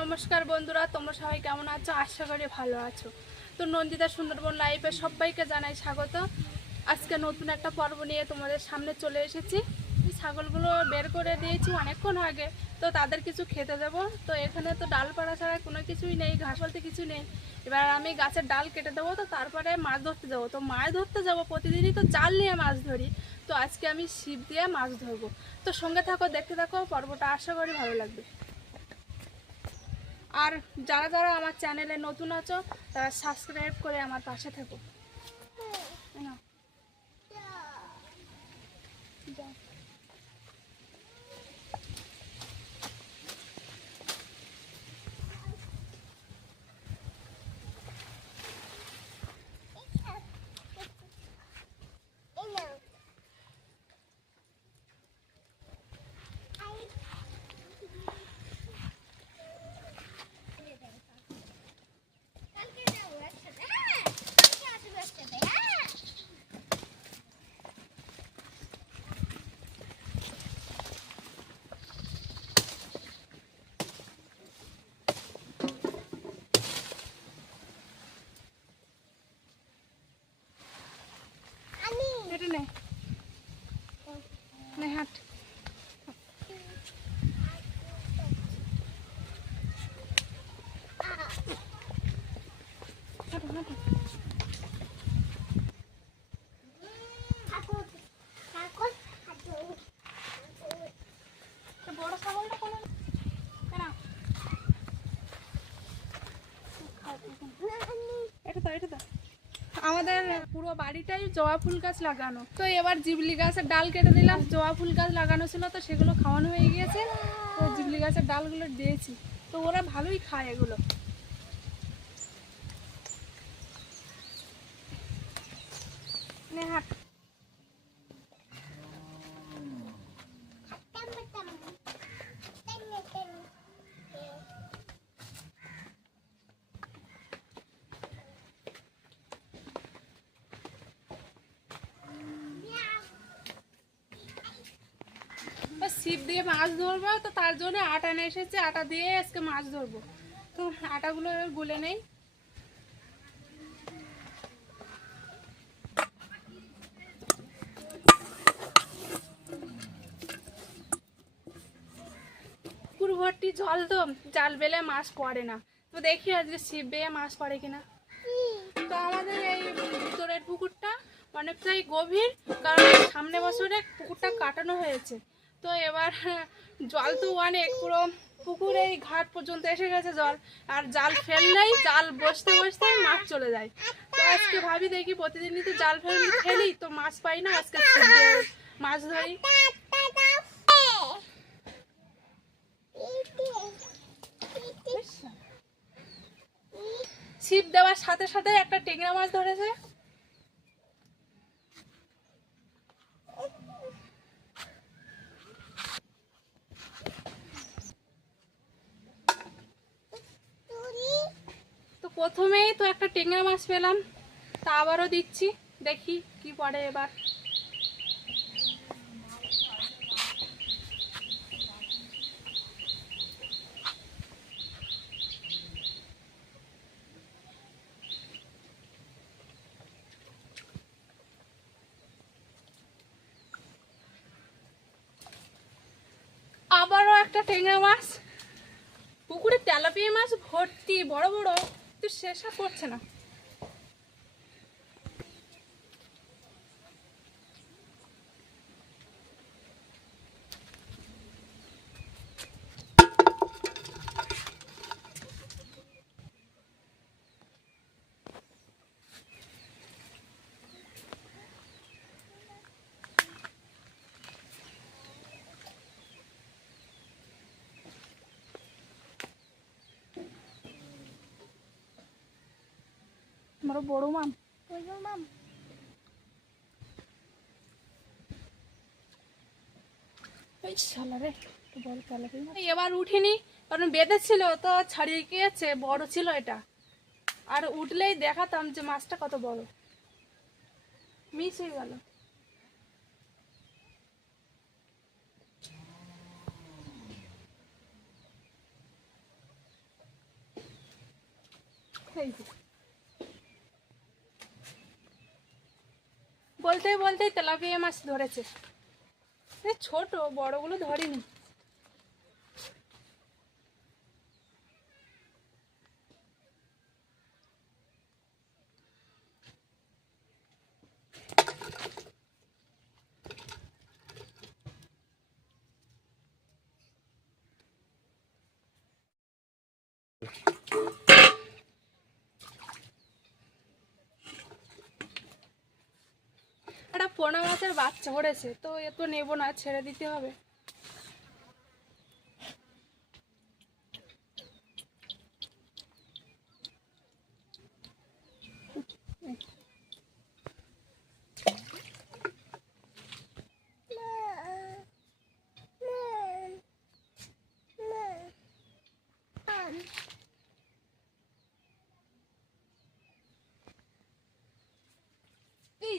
নমস্কার বন্ধুরা, তোমরা সবাই কেমন আছো? আশা করি ভালো আছো। তো নন্দিতা সুন্দরবন লাইফে সবাইকে জানাই স্বাগত। আজকে নতুন একটা পর্ব নিয়ে তোমাদের সামনে চলে এসেছি। ছাগলগুলো বের করে দিয়েছি অনেকক্ষণ আগে, তো তাদের কিছু খেতে দেবো। তো এখানে তো ডাল পাড়া ছাড়া কোনো কিছুই নেই, ঘাস বলতে কিছু নেই। এবার আমি গাছের ডাল কেটে দেবো, তো তারপরে মাছ ধরতে যাব তো মাছ ধরতে যাব প্রতিদিনই তো জাল নিয়ে মাছ ধরি। তো আজকে আমি ছিপ দিয়ে মাছ ধরবো। তো সঙ্গে থাকো, দেখতে থাকো, পর্বটা আশা করি ভালো লাগবে। আর যারা যারা আমার চ্যানেলে নতুন আছো তারা সাবস্ক্রাইব করে আমার পাশে থেকো। নে নে হাট। বড় ছাগলটা কোন কেন এটা তো এটা তো। আমাদের বাড়িটাই জবা ফুল গাছ লাগানো। তো এবার জিবলি গাছের ডাল কেটে দিলাম। জবা ফুল গাছ লাগানো ছিল তো সেগুলো খাওয়ানো হয়ে গিয়েছে। তো জিবলি গাছের ডালগুলো দিয়েছি। তো ওরা ভালোই খায় এগুলো। হাট তো ছিপ দিয়ে মাছ ধরবো, তো তার জন্য আটা নিয়ে এসেছে। আটা দিয়ে আজকে মাছ ধরবো। তো আটাগুলো গুলে নেই। ভর্তি জল তো, জাল বেলে মাছ পড়ে না। তো দেখি আজকে ছিপ বেয়ে মাছ পড়ে কিনা। তো আমাদের এই ভিতরের পুকুরটা অনেকটাই গভীর, কারণ সামনে বছরে পুকুরটা কাটানো হয়েছে। তো এবার জল তো অনেক, পুরো পুকুর এই ঘাট পর্যন্ত এসে গেছে জল। আর জাল ফেললেই জাল বসতে বসতে মাছ চলে যায়। তো আজকে ভাবি দেখি প্রতিদিনই তো জাল ফেল ফেলি, তো মাছ পাই না, আজকে মাছ ধরি। ছিপ দেওয়ার সাথে সাথে একটা টেংরা মাছ ধরেছে তো প্রথমেই তো একটা টেংরা মাছ পেলাম, তা আবারও দিচ্ছি, দেখি কি পড়ে এবার। আবারও একটা টেংরা মাছ। পুকুরে তেলাপিয়া মাছ ভর্তি, বড় বড়। তো শেষ করছে না। বড় বড় মাম। এই শালারে বল তেলাপিয়া এবার উঠিনি কারণ বেঁধেছিল তো ছাড়িয়ে গিয়েছে বড় ছিল এটা। আর উঠলেই দেখাতাম যে মাছটা কত বড়। মিস হয়ে গেল। এই যে। বলতে বলতেই তেলাপিয়া মাছ ধরেছে। ছোট বড়গুলো ধরিনি। পোনা মাছের বাচ্চা পড়েছে তো এ তো নেব না ছেড়ে দিতে হবে।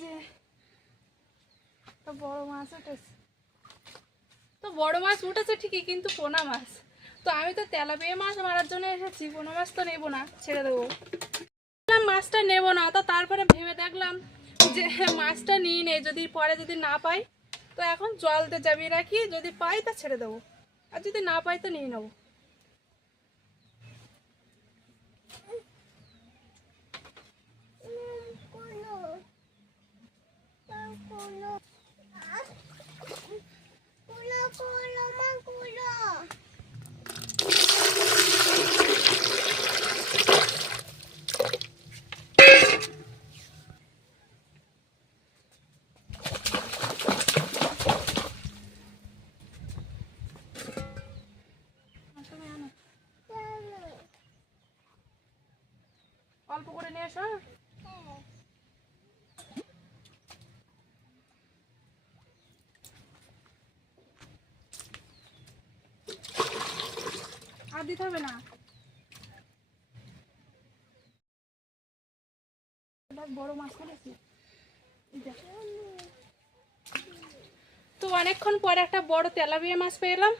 যে একটা বড় মাছ উঠেছে। তো বড় মাছ উঠেছে ঠিকই কিন্তু পোনা মাছ। তো আমি তো তেলাপিয়া মাছ মারার জন্য এসেছি পোনা মাছ তো নেব না ছেড়ে দেবো। মাছটা নেব না। তো তারপরে ভেবে দেখলাম যে মাছটা নিয়ে নেই যদি পরে যদি না পাই তো এখন জলতে চাবিয়ে রাখি যদি পাই তা ছেড়ে দেবো। আর যদি না পাই তো নিয়ে নেব। তুমি আনো। অল্প করে নিয়ে এসো আর দিতে হবে না। তো অনেকক্ষণ পরে একটা বড় তেলাপিয়া মাছ পেলাম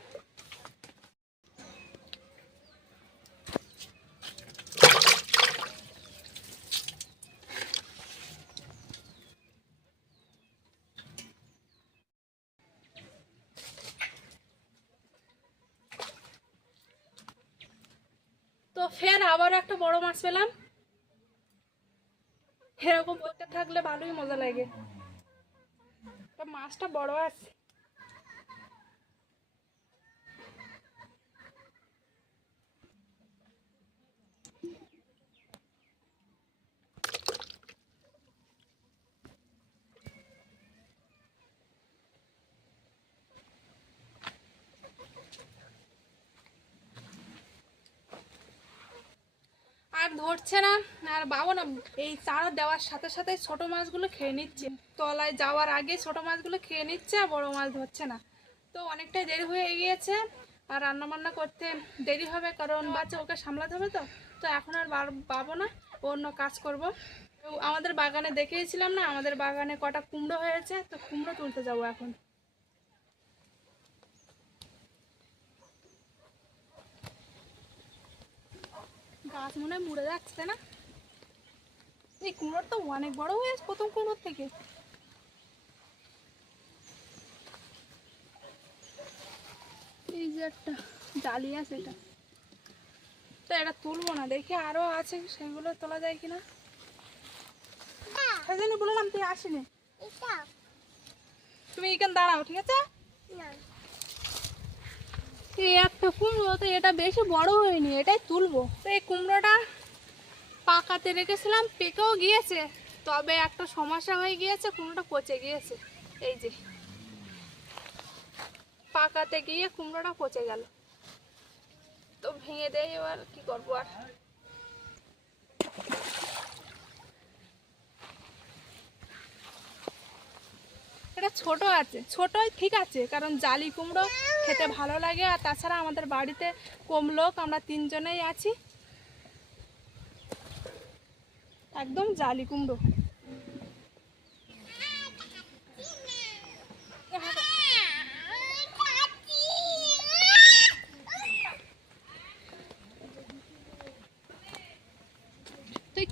তো ফের আবার একটা বড় মাছ পেলাম এরকম বলতে থাকলে ভালোই মজা লাগে। মাছটা বড় আছে আর ধরছে না, আর বাবা না এই চারা দেওয়ার সাথে সাথে ছোট মাছগুলো খেয়ে নিচ্ছে। তলায় যাওয়ার আগে ছোট মাছগুলো খেয়ে নিচ্ছে, আর বড় মাছ ধরছে না। তো অনেকটাই দেরি হয়ে গিয়েছে, আর রান্না বান্না করতে দেরি হবে কারণ বাচ্চা ওকে সামলাতে হবে তো। তো এখন আর পাবো না অন্য কাজ করব। আমাদের বাগানে দেখিয়েছিলাম না, আমাদের বাগানে কটা কুমড়ো হয়েছে, তো কুমড়ো তুলতে যাব এখন। গাছ মনে হয় মরে যাচ্ছে না? এই কুমড়োর তো অনেক বড় হয়েছে প্রথম কুমড়োর থেকে। এই যে একটা ডালি আছে এটা। তো এটা তুলবো না দেখি আরও আছে সেগুলো তোলা যায় কিনা। সেজন্য বললাম তুই আসিনি। তুমি এখানে দাঁড়াও ঠিক আছে? এই একটা কুমড়ো, তো এটা বেশি বড় হয়নি, এটাই তুলবো। তো এই কুমড়োটা পাকাতে রেখেছিলাম, পেকেও গিয়েছে, তবে একটা সমস্যা হয়ে গিয়েছে, কুমড়োটা পচে গিয়েছে। এই যে, পাকাতে গিয়ে কুমড়োটা পচে গেল। তো ভেঙে দেয় এবার, কি করব আর? এটা ছোট আছে। ছোটই ঠিক আছে, কারণ জালি কুমড়ো খেতে ভালো লাগে আর তাছাড়া আমাদের বাড়িতে কম লোক, আমরা তিনজনেই আছি। একদম জালি কুমড়ো।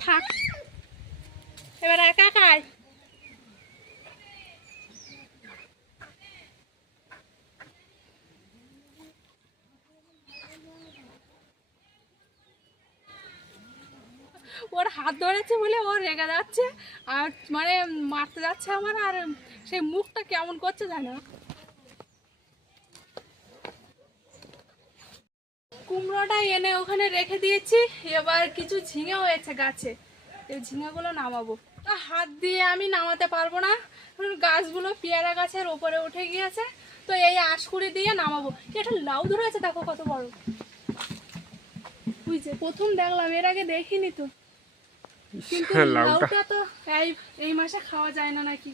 থাক। এবার একা খাই ওর হাত ধরেছে বলে ও রেগে যাচ্ছে আর মানে মারতে যাচ্ছে আমার, আর সেই মুখটা কেমন করছে জানো? কুমড়োটা এনে ওখানে রেখে দিয়েছি, এবার কিছু ঝিঙে হয়েছে গাছে। এই ঝিঙেগুলো নামাবো। হাত দিয়ে আমি নামাতে পারব না গাছগুলো পেয়ারা গাছের ওপরে উঠে গিয়েছে, তো এই আশকুড়ি দিয়ে নামাবো। এটা লাউ ধরেছে, দেখো কত বড়। বুঝছে প্রথম দেখলাম, এর আগে দেখিনি তো। কিন্তু লাউটা। তো এই এই মাসে খাওয়া যায় না নাকি?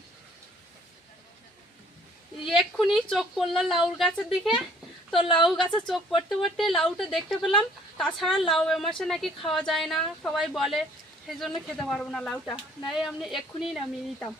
এক্ষুনি চোখ পড়ল গাছের দিকে। তো লাউ গাছে চোখ পড়তে পড়তে লাউটা দেখতে পেলাম। তাছাড়া লাউ এ মাসে নাকি খাওয়া যায় না সবাই বলে। সেই জন্য খেতে পারব না লাউটা। নাই আমি এক্ষুনি নামিয়ে নিতাম।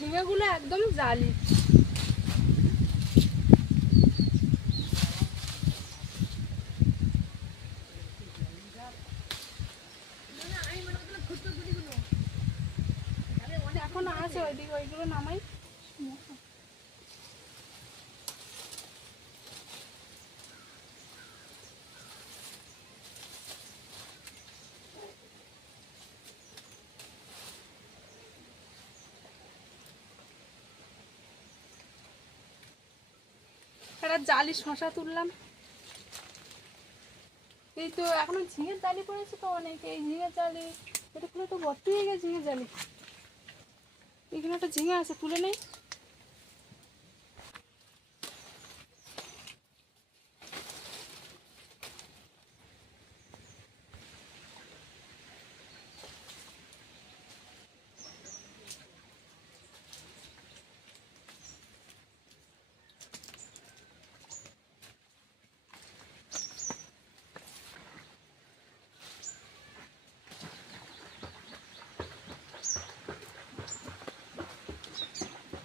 ঝিঙেগুলো একদম জালি এখন আছে ওইদিকে ওইগুলো নামাই একটা জালি শশা তুললাম। এই তো এখনও ঝিঙের জালি পড়েছে তো অনেক, এই ঝিঙের জালি, এটা খুলে তো ভর্তি হয়ে গেছে ঝিঙের জালি। এখানে একটা ঝিঙে আছে, তুলে নেই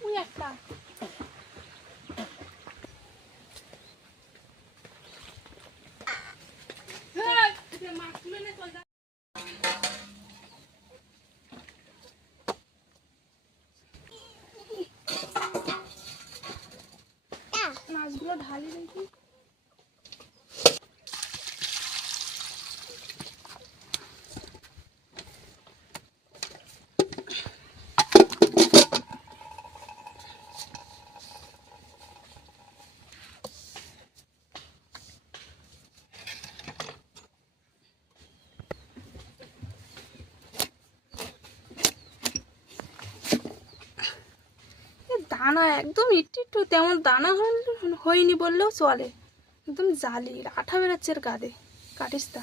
ওই একটা হ্যাঁ, এটা মাছ তুলে নে চল যা। মাছগুলো ঢালি দেখি দানা একদম একটু একটু তেমন দানা হয়নি বললেও চলে। একদম জালি আঠা বেরোচ্ছে এর গাদে, কাটিস তা।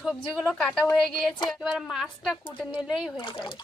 সবজিগুলো কাটা হয়ে গিয়েছে এবার মাছটা কুটে নিলেই হয়ে যাবে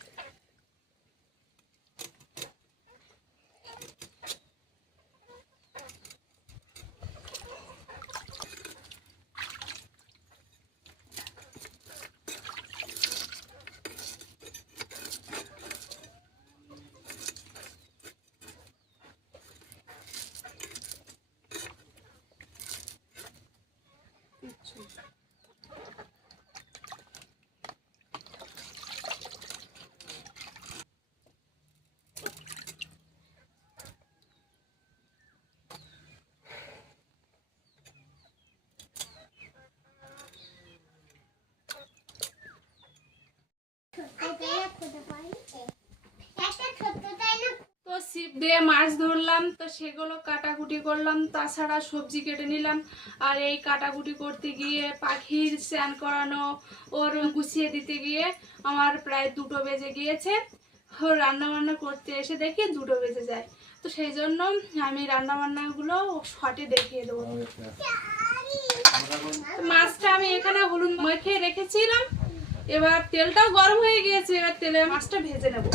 ছিপ দিয়ে মাছ ধরলাম, তো সেগুলো কাটাকুটি করলাম, তাছাড়া সবজি কেটে নিলাম। আর এই কাটাকুটি করতে গিয়ে পাখির স্নান করানো, ওর গুছিয়ে দিতে গিয়ে আমার প্রায় দুটো বেজে গিয়েছে। রান্না বান্না করতে এসে দেখি দুটো বেজে যায়। তো সেই জন্য আমি রান্না বান্নাগুলো শর্টে দেখিয়ে দেবো। মাছটা আমি এখানে হলুদ মেখে রেখেছিলাম। এবার তেলটাও গরম হয়ে গিয়েছে, এবার তেলে মাছটা ভেজে নেব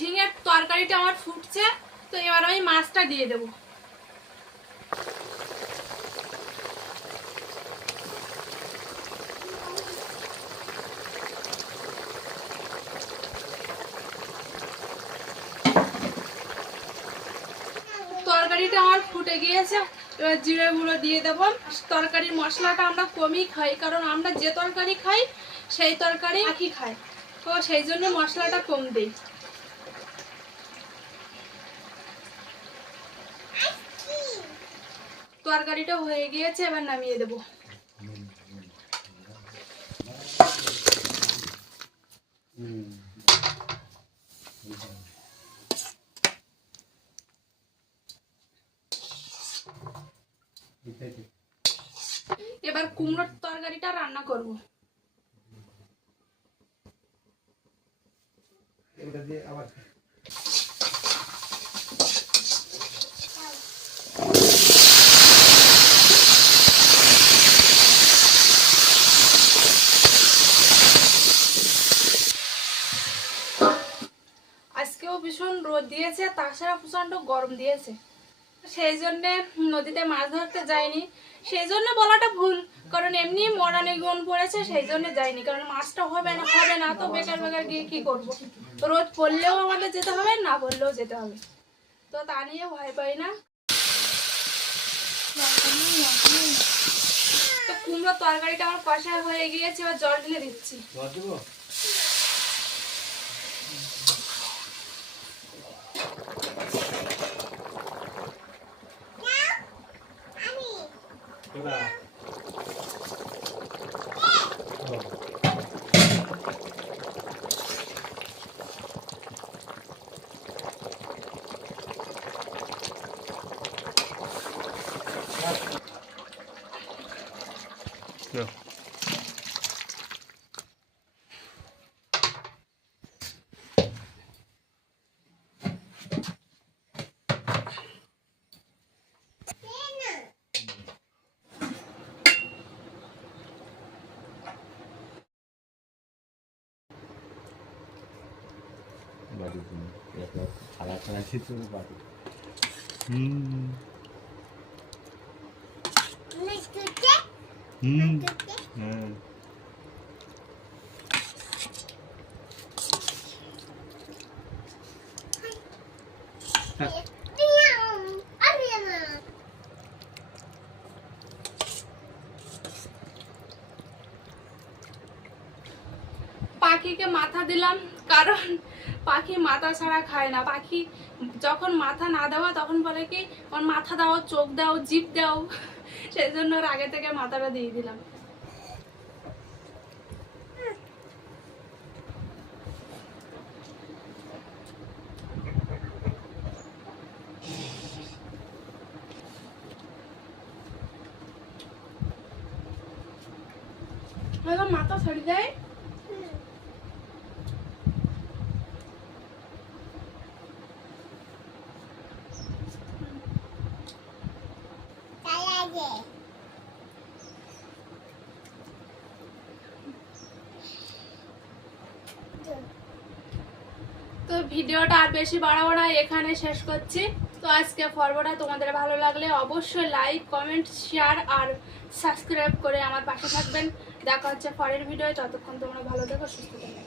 ঝিঙের তরকারিটা আমার ফুটছে, তো এবার আমি মাছটা দিয়ে দেবো। তরকারিটা আমার ফুটে গিয়েছে, এবার জিরে গুঁড়ো দিয়ে দেবো। তরকারির মশলাটা আমরা কমই খাই, কারণ আমরা যে তরকারি খাই, সেই তরকারি আখি খাই। তো সেই জন্য মশলাটা কম দিই। তরকারিটা হয়ে গিয়েছে এবার নামিয়ে দেবো। এবার কুমড়োর তরকারিটা রান্না করব। আজকেও ভীষণ রোদ দিয়েছে, তাছাড়া প্রচণ্ড গরম দিয়েছে। সেই জন্য নদীতে মাছ ধরতে যাইনি। সেই জন্য বলাটা ভুল, কারণ এমনি মরানি গুণ পড়েছে, সেই জন্য যাইনি। কারণ মাছটা হবে না হবে না, তো বেকার বেকার গিয়ে কি করব? রোদ পড়লেও আমাদের যেতে হবে, না পড়লেও যেতে হবে। তো তা নিয়ে ভয় পাই না। তো কুমড়োর তরকারিটা আমার কষা হয়ে গিয়েছে, এবার জল ঢেলে দিচ্ছি। Diba? বাড়ি হুম হুম। হ্যাঁ পাখিকে মাথা দিলাম কারণ পাখি মাথা ছাড়া খায় না। পাখি যখন মাথা না দেওয়া, তখন বলে কি, ওর মাথা দাও, চোখ দাও জিপ দাও। সেই জন্য ওর আগে থেকে মাথাটা দিয়ে দিলাম। মাথা সরে যায় বেশি বাড়াবো না, এখানে শেষ করছি। তো আজকে পর্বটা তোমাদের ভালো লাগলে অবশ্যই লাইক কমেন্ট শেয়ার আর সাবস্ক্রাইব করে আমার পাশে থাকবেন। দেখা হচ্ছে পরের ভিডিও ততক্ষণ তোমরা ভালো থেকো, সুস্থ থেকো।